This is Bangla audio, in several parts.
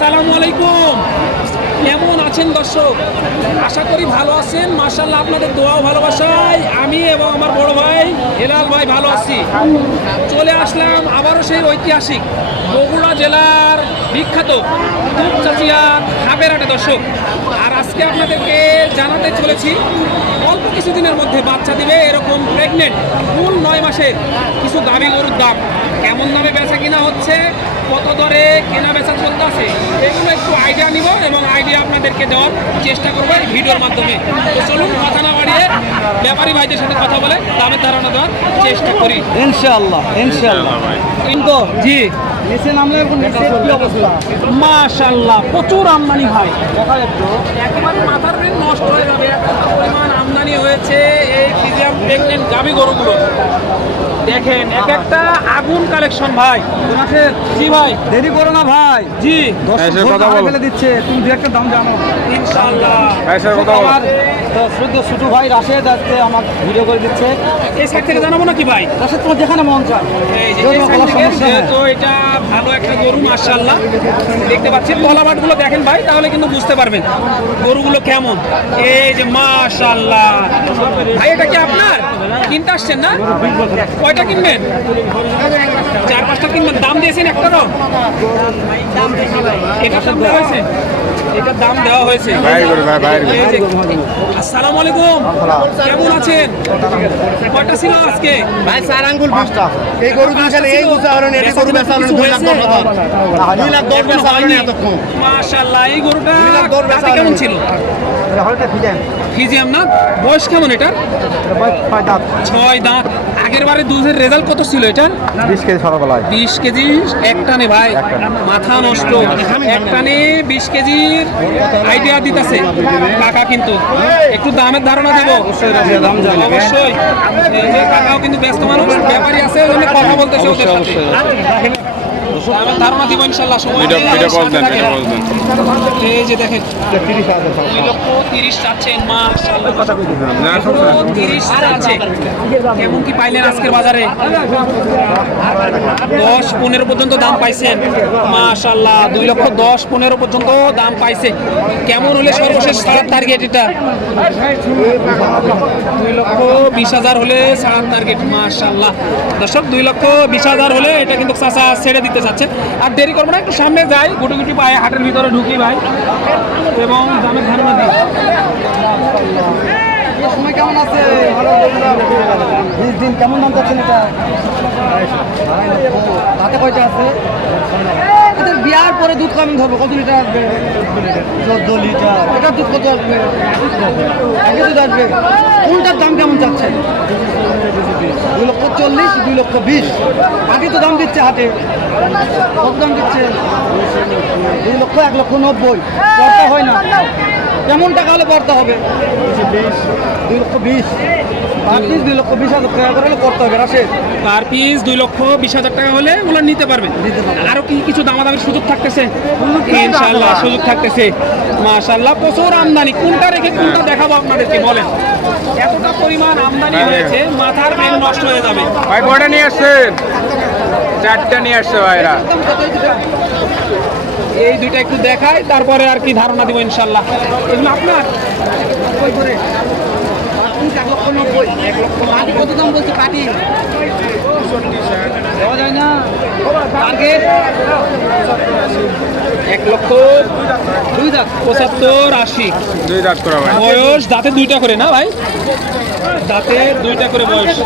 আসসালামু আলাইকুম। কেমন আছেন দর্শক? আশা করি ভালো আছেন। মার্শাল্লাহ আপনাদের দোয়াও ভালোবাসায়। আমি এবং আমার বড় ভাই হেলাল ভাই ভালো আছি। চলে আসলাম আবারও সেই ঐতিহাসিক বগুড়া জেলার বিখ্যাত দুপচাচিয়া হাবেরাটে দর্শক। আর আজকে আপনাদেরকে জানাতে চলেছি অল্প কিছুদিনের মধ্যে বাচ্চা দিবে এরকম প্রেগনেন্ট ফুল নয় মাসের কিছু গাভী গরুর দাম। কেমন দামে বেচা কিনা হচ্ছে কত দরে কেনা বেচা চলতে আছে এগুলো একটু আইডিয়া নিব এবং আইডিয়া আপনাদেরকে দেওয়ার চেষ্টা করব এই ভিডিওর মাধ্যমে। তো চলুন কথা না বাড়িয়ে ব্যাপারী ভাইদের সাথে কথা বলে দামের ধারণা দেওয়ার চেষ্টা করি। ইনশাআল্লাহ ইনশাআল্লাহ। কিন্তু জি। নিচে নামলে এখন নিচে কি অবস্থা? মাশাল্লাহ প্রচুর আমদানি ভাই। একেবারে মাথার ব্রেন নষ্ট হয়ে যাবে। এত পরিমাণ আমদানি হয়েছে এই ফিজিয়াম প্রেগনেন্ট গাভী গরুগুলো। দেখেন এক একটা আগুন কালেকশন ভাই। রাশেদ জি ভাই। দেরি করো না ভাই। জি। দশ কথা বলো। ফেলে দিচ্ছে। তুমি দু একটা দাম জানো। ইনশাআল্লাহ। কথা বলো। তো শুধু ছোট ভাই রাশেদ আজকে আমার ভিডিও করে দিচ্ছে। এই সাইড থেকে জানাব নাকি ভাই? রাশেদ তোমার যেখানে মন চায়। যেহেতু এটা ভালো একটা গরু মাশাআল্লাহ। দেখতে পাচ্ছেন তলাবাটগুলো দেখেন ভাই তাহলে কিন্তু বুঝতে পারবেন গরুগুলো কেমন। এই যে মাশাআল্লাহ। ভাই এটা কি আপনার? কিনতে আসছেন না? কয়টা কিনবেন? চার পাঁচটা কিনবেন। দাম দিয়েছেন একটারও এটা দাম দেওয়া হয়েছে? এটার দাম দেওয়া হয়েছে। আসসালামু আলাইকুম। কেমন আছেন? কয়টা ছিল আজকে? ভাই চার আঙ্গুল বিশটা এই গরু দিয়েছেন এই এই গরু বেচা দুই লাখ দশ হাজার। দুই লাখ দশ বেচা হলেন এতক্ষণ। মাশাআল্লাহ এই গরুটা দুই লাখ বেচা কেমন ছিল? ফিজিয়াম না? বয়স কেমন এটার? ছয় দাঁত। আগের বারে দুধের রেজাল্ট কত ছিল এটার বিশ কেজি সকালবেলায় বিশ কেজি এক টানে ভাই। মাথা নষ্ট। এক টানে। বিশ কেজির আইডিয়া দিতেছে। কাকা কিন্তু। একটু দামের ধারণা দেবো। অবশ্যই কাকাও কিন্তু ব্যস্ত মানুষ ব্যাপারী আছে ওই জন্য কথা বলতেছে ওদের সাথে। দামের ধারণা দিব ইনশাল্লাহ সময় এই যে দেখেন দুই লক্ষ তিরিশ চাচ্ছেন। তিরিশ আছে কেমন কি পাইলেন আজকের বাজারে? দশ পনেরো পর্যন্ত দাম পাইছেন। মাশাল্লাহ দুই লক্ষ দশ পনেরো পর্যন্ত দাম পাইছে। কেমন হলে সর্বশেষ টার্গেট এটা? দুই লক্ষ বিশ হাজার হলে ছাড়ার টার্গেট মাশাল্লাহ দর্শক দুই লক্ষ বিশ হাজার হলে এটা কিন্তু চাষা ছেড়ে দিতে চাচ্ছে আর দেরি করব না একটু সামনে যাই গুটি গুটি পায়ে হাটের ভিতরে ঢুকি ভাই এবং দামের ধারণা দিই সময় কেমন আছে বিশ দিন কেমন দাম যাচ্ছেন এটা তাতে কয়টা আছে এদের বিয়ার পরে দুধ কমিং ধরবো। কত লিটার আসবে? চোদ্দ লিটার। এটার দুধ কত আসবে? আগে দুধ আসবে। কোনটার দাম কেমন যাচ্ছে? দুই লক্ষ চল্লিশ দুই লক্ষ বিশ। আগে তো দাম দিচ্ছে হাটে। কত দাম দিচ্ছে? দুই লক্ষ এক লক্ষ নব্বই। পড়তা হয় না। কেমন টাকা হলে পড়তে হবে। দুই লক্ষ বিশ। পার পিস দুই লক্ষ বিশ হাজার টাকা করে হলে পড়তে হবে রাশেদ। পার পিস দুই লক্ষ বিশ হাজার টাকা হলে ওগুলো নিতে পারবেন। নিতে পারবেন। আরও কি কিছু দামাদামির সুযোগ থাকতেছে? ইনশাল্লাহ। সুযোগ থাকতেছে। মাশাল্লাহ প্রচুর আমদানি। কোনটা রেখে কোনটা দেখাবো আপনাদেরকে বলেন। এতটা পরিমাণ আমদানি হয়েছে মাথার ব্রেন নষ্ট হয়ে যাবে। ভাই কটা নিয়ে আসছেন। চারটা নিয়ে আসছে ভাইরা। এই দুইটা একটু দেখায় তারপরে আর কি ধারণা দিব ইনশাল্লাহ। এগুলো আপনার? কই করে? এক লক্ষ নব্বই এক লক্ষ কত দাম বলছে দেওয়া যায় না টার্গেট এক লক্ষ দুই দাঁত পঁচাত্তর আশি। দুই দাঁত করা ভাই বয়স দাঁতে দুইটা করে না ভাই? দাঁতে দুইটা করে বয়স।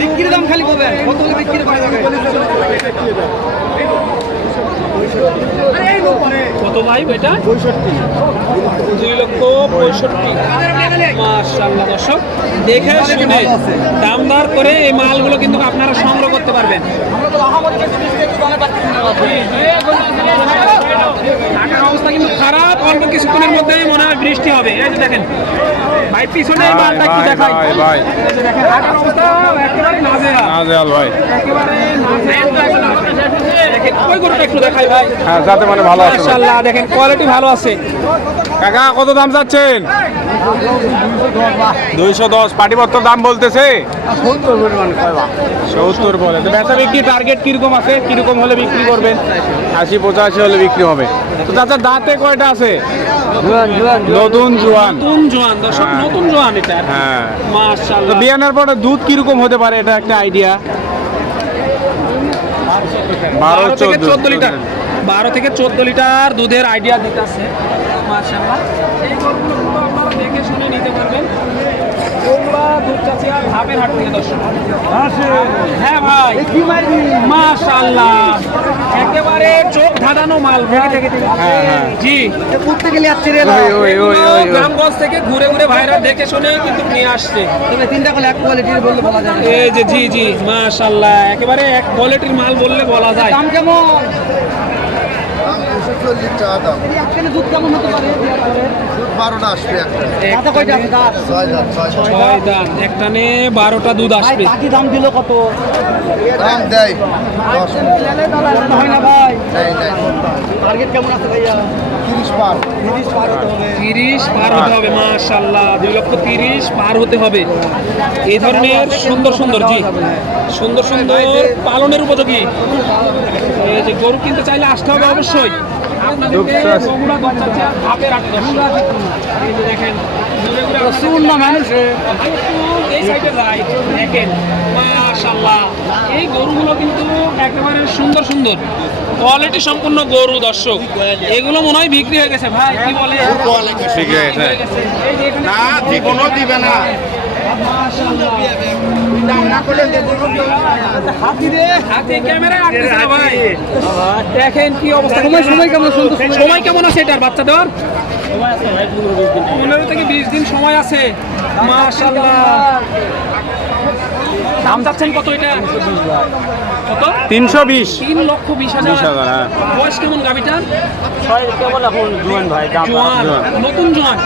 বিক্রির দাম খালি কত বিক্রি করা যাবে? কত ভাই এটা দুই লক্ষ পঁয়ষট্টি। মাশাল্লাহ দর্শক, দেখে শুনে দাম দর করে এই মালগুলো কিন্তু আপনারা সংগ্রহ করতে পারবেন টাকার অবস্থা কিন্তু খারাপ অল্প কিছুক্ষণের মধ্যেই মনে হয় বৃষ্টি হবে। এই যে দেখেন ভাই পিছনে মালটা ভাই দেখাই। ভাই দেখেন অবস্থা একেবারে নাজেহাল। নাজেহাল ভাই। একেবারে নাজেহাল। দেখেন ওই গরুটা একটু দেখাই ভাই। হ্যাঁ যাতে মানে ভালো আছে ভাই। মাশাআল্লাহ দেখেন কোয়ালিটি ভালো আছে। কাকা কত দাম চাচ্ছেন? দুইশো দশ। পাটিপত্র দাম বলতেছে? সত্তর বলে। বেচা বিক্রি টার্গেট কীরকম আছে? কীরকম হলে বিক্রি করবেন? আশি পঁচাশি হলে বিক্রি হবে। তো দাঁতে কয়টা আছে? নতুন জোয়ান। নতুন জোয়ান দর্শক নতুন জোয়ান এটা। হ্যাঁ। তো মাশাআল্লাহ বিয়ানোর পরে দুধ কীরকম হতে পারে? এটা একটা আইডিয়া বারো থেকে চোদ্দ লিটার। বারো থেকে চোদ্দ লিটার দুধের আইডিয়া দিতেছে। মাশাআল্লাহ। এই গরুগুলো কিন্তু আপনারা দেখে শুনে নিতে পারবেন। ওগুলা দুধ আর ধাপের হাট থেকে দর্শক। হ্যাঁ ভাই। মাশাআল্লাহ। একেবারে মাল ভাই হ্যাঁ হ্যাঁ জি। করতে গেলে যাচ্ছে রে ওই ওই ওই ওই ওই। গ্রামগঞ্জ থেকে ঘুরে ঘুরে ভাইরা দেখে শুনে কিন্তু নিয়ে আসছে। তবে তিনটা কলে এক কোয়ালিটির বললে বলা যায় এই যে জি জি মাশাআল্লাহ একেবারে এক কোয়ালিটির মাল বললে বলা যায়। দাম কেমন? বারোটা দুধ আসবে। দাম দিল কত? দাম দেয়। হয় না টার্গেট কেমন আছে ভাইয়া? তিরিশ পার। হতে হবে। তিরিশ পার হতে হবে মাশাল্লাহ দুই লক্ষ তিরিশ পার হতে হবে। এই ধরনের সুন্দর সুন্দর জি। সুন্দর সুন্দর পালনের উপযোগী। এই যে গরু কিনতে চাইলে আসতে হবে অবশ্যই। আপনাদেরকে বগুড়া দেখেন মানুষ এই সাইডে যাই দেখেন মাশাল্লাহ এই গরুগুলো কিন্তু একেবারে সুন্দর সুন্দর। কোয়ালিটি সম্পূর্ণ গরু দর্শক। এগুলো মনে হয় বিক্রি হয়ে গেছে ভাই কি বলে? যে না জীবনও দিবে না। দেখেন কি অবস্থা সময় সময় কেমন সময় কেমন আছে এটার বাচ্চা দেওয়ার? পনেরো থেকে বিশ দিন সময় আছে। মাশাল্লাহ দাম চাচ্ছেন কত এটা? কত? তিনশো বিশ। তিন লক্ষ বিশ হাজার। হ্যাঁ। বয়স কেমন জোয়ান। নতুন জোয়ান।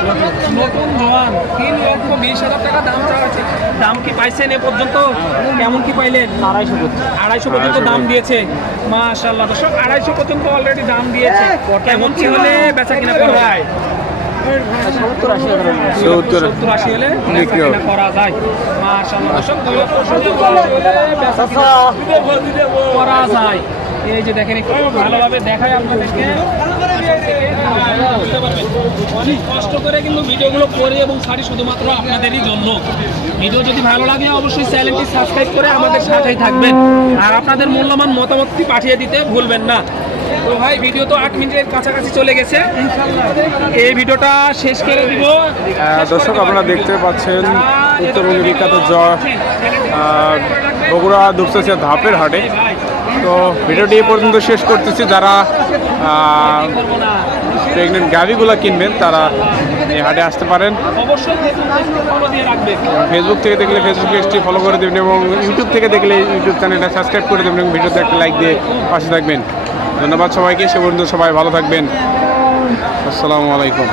নতুন জোয়ান। তিন লক্ষ বিশ হাজার টাকা দাম চাওয়া দাম কি পাইছেন এ পর্যন্ত? কেমন কি পাইলেন? আড়াইশো আড়াইশো পর্যন্ত দাম দিয়েছে। মাশাল্লাহ দর্শক আড়াইশো পর্যন্ত অলরেডি দাম দিয়েছে। কেমন কি হলে বেচা কিনা করা যায় সত্তর। সত্তর আশি হলে বিক্রি হবে। করা যায় করা যায় এই যে দেখেন একটু ভালোভাবে দেখায় আপনাদেরকে বুঝতে পারবেন। অনেক কষ্ট করে কিন্তু ভিডিওগুলো করি এবং ছাড়ি শুধুমাত্র আপনাদেরই জন্য ভিডিও যদি ভালো লাগে অবশ্যই চ্যানেলটি সাবস্ক্রাইব করে আমাদের সাথেই থাকবেন আর আপনাদের মূল্যবান মতামতটি পাঠিয়ে দিতে ভুলবেন না তো ভাই ভিডিও তো আট মিনিটের কাছাকাছি চলে গেছে। এই ভিডিওটা শেষ করে দিব। দর্শক, আপনারা দেখতে পাচ্ছেন উত্তরবঙ্গের বিখ্যাত জ্বর বগুড়া দুপচাচিয়া ধাপের হাটে। তো ভিডিওটি এ পর্যন্ত শেষ করতেছি। যারা প্রেগনেন্ট গাভিগুলো কিনবেন, তারা এই হাটে আসতে পারেন। ফেসবুক থেকে দেখলে ফেসবুক পেজটি ফলো করে দেবেন এবং ইউটিউব থেকে দেখলে ইউটিউব চ্যানেলটা সাবস্ক্রাইব করে দেবেন এবং ভিডিওতে একটা লাইক দিয়ে পাশে থাকবেন। ধন্যবাদ সবাইকে সে পর্যন্ত সবাই ভালো থাকবেন। আসসালামু আলাইকুম।